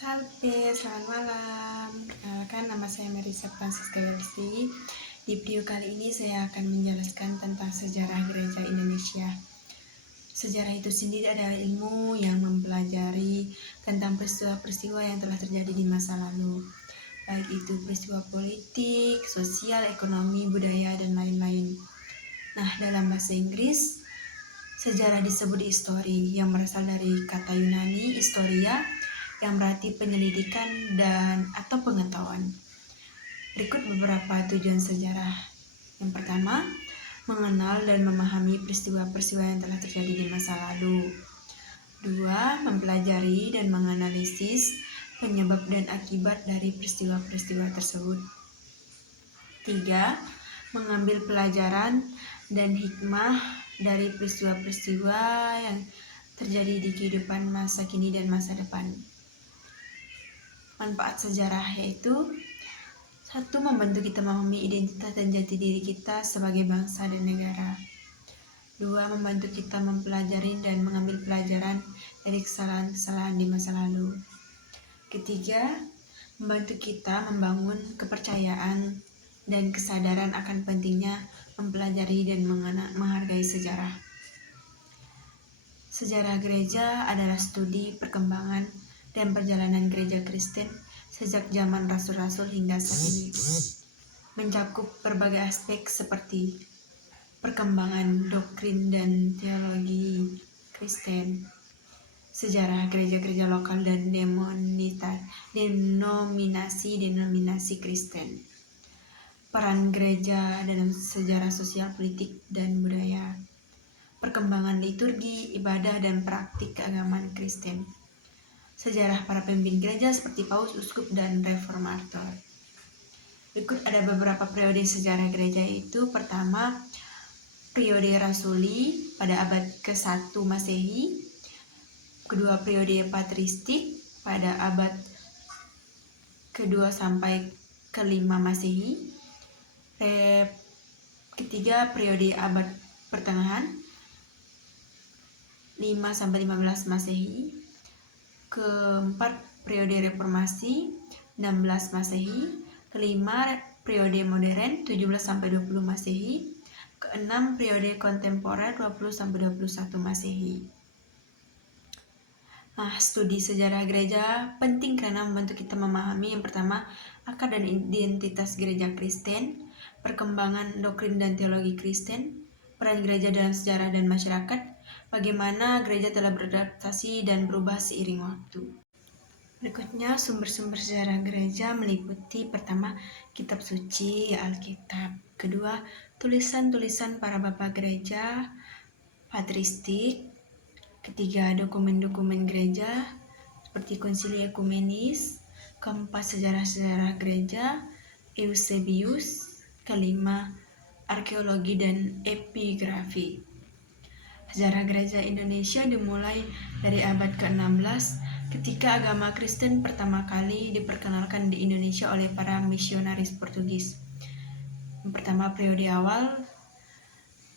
Salve, selamat malam. Perkenalkan, nama saya Marisa Francisca Garsi. Di video kali ini saya akan menjelaskan tentang sejarah gereja Indonesia. Sejarah itu sendiri adalah ilmu yang mempelajari tentang peristiwa-peristiwa yang telah terjadi di masa lalu, baik itu peristiwa politik, sosial, ekonomi, budaya, dan lain-lain. Nah, dalam bahasa Inggris, sejarah disebut history, yang berasal dari kata Yunani historia, yang berarti penyelidikan dan atau pengetahuan. Berikut beberapa tujuan sejarah. Yang pertama, mengenal dan memahami peristiwa-peristiwa yang telah terjadi di masa lalu. Dua, mempelajari dan menganalisis penyebab dan akibat dari peristiwa-peristiwa tersebut. Tiga, mengambil pelajaran dan hikmah dari peristiwa-peristiwa yang terjadi di kehidupan masa kini dan masa depan. Manfaat sejarah yaitu: satu, membantu kita memahami identitas dan jati diri kita sebagai bangsa dan negara. Dua, membantu kita mempelajari dan mengambil pelajaran dari kesalahan-kesalahan di masa lalu. Ketiga, membantu kita membangun kepercayaan dan kesadaran akan pentingnya mempelajari dan menghargai sejarah. Sejarah gereja adalah studi perkembangan dan perjalanan gereja Kristen sejak zaman rasul-rasul hingga saat ini, mencakup berbagai aspek seperti perkembangan doktrin dan teologi Kristen, sejarah gereja-gereja lokal dan denominasi Kristen, peran gereja dalam sejarah sosial, politik, dan budaya, perkembangan liturgi, ibadah, dan praktik keagamaan Kristen, sejarah para pemimpin gereja seperti Paus, uskup, dan reformator. Berikut ada beberapa periode sejarah gereja, yaitu pertama, periode rasuli pada abad ke-1 Masehi. Kedua, periode patristik pada abad ke-2 sampai ke-5 Masehi. Ketiga, periode abad pertengahan 5 sampai 15 Masehi. Keempat, periode reformasi 16 Masehi. Kelima, periode modern 17 sampai 20 Masehi. Keenam, periode kontemporer 20 sampai 21 Masehi. Nah, studi sejarah gereja penting karena membantu kita memahami yang pertama, akar dan identitas gereja Kristen, perkembangan doktrin dan teologi Kristen, peran gereja dalam sejarah dan masyarakat, bagaimana gereja telah beradaptasi dan berubah seiring waktu. Berikutnya, sumber-sumber sejarah gereja meliputi: pertama, kitab suci Alkitab. Kedua, tulisan-tulisan para bapak gereja patristik. Ketiga, dokumen-dokumen gereja seperti konsili ekumenis. Keempat, sejarah-sejarah gereja Eusebius. Kelima, arkeologi dan epigrafi. Sejarah gereja Indonesia dimulai dari abad ke-16 ketika agama Kristen pertama kali diperkenalkan di Indonesia oleh para misionaris Portugis. Yang pertama, periode awal.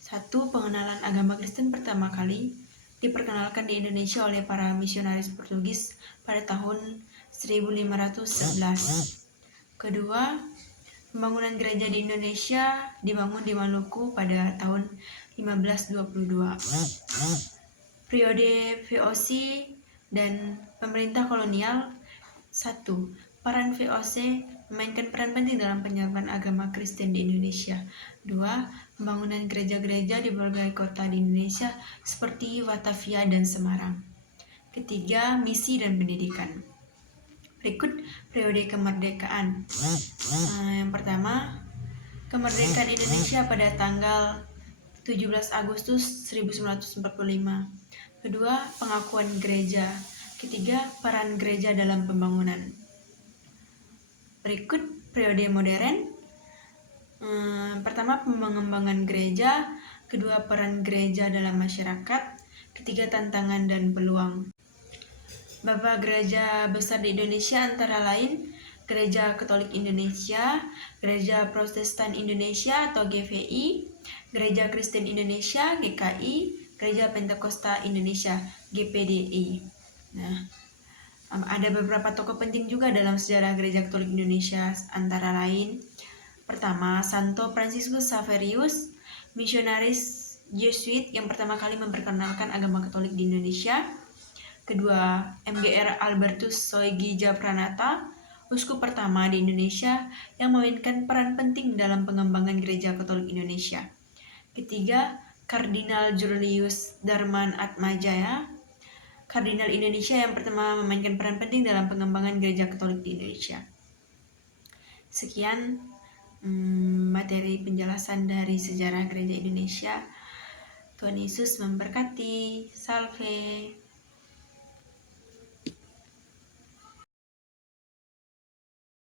1. Pengenalan agama Kristen pertama kali diperkenalkan di Indonesia oleh para misionaris Portugis pada tahun 1511. Kedua, pembangunan gereja di Indonesia dibangun di Maluku pada tahun 1522. Periode VOC dan pemerintah kolonial. 1. Peran VOC memainkan peran penting dalam penyebaran agama Kristen di Indonesia. 2. Pembangunan gereja-gereja di berbagai kota di Indonesia seperti Batavia dan Semarang. Ketiga, misi dan pendidikan. Berikut periode kemerdekaan. Yang pertama, kemerdekaan Indonesia pada tanggal 17 Agustus 1945. Kedua, pengakuan gereja. Ketiga, peran gereja dalam pembangunan. Berikut periode modern. Pertama, pengembangan gereja. Kedua, peran gereja dalam masyarakat. Ketiga, tantangan dan peluang. Bapak gereja besar di Indonesia antara lain Gereja Katolik Indonesia, Gereja Protestan Indonesia atau GVI, Gereja Kristen Indonesia GKI, Gereja Pentakosta Indonesia GPDI. Nah, Ada beberapa tokoh penting juga dalam sejarah Gereja Katolik Indonesia, antara lain pertama, Santo Fransiskus Xaverius, misionaris Jesuit yang pertama kali memperkenalkan agama Katolik di Indonesia. Kedua, MGR Albertus Soegija Pranata, uskup pertama di Indonesia yang memainkan peran penting dalam pengembangan Gereja Katolik Indonesia. Ketiga, Kardinal Julius Darman Atmajaya, Kardinal Indonesia yang pertama memainkan peran penting dalam pengembangan Gereja Katolik di Indonesia. Sekian materi penjelasan dari sejarah Gereja Indonesia. Tuhan Yesus memberkati. Salve.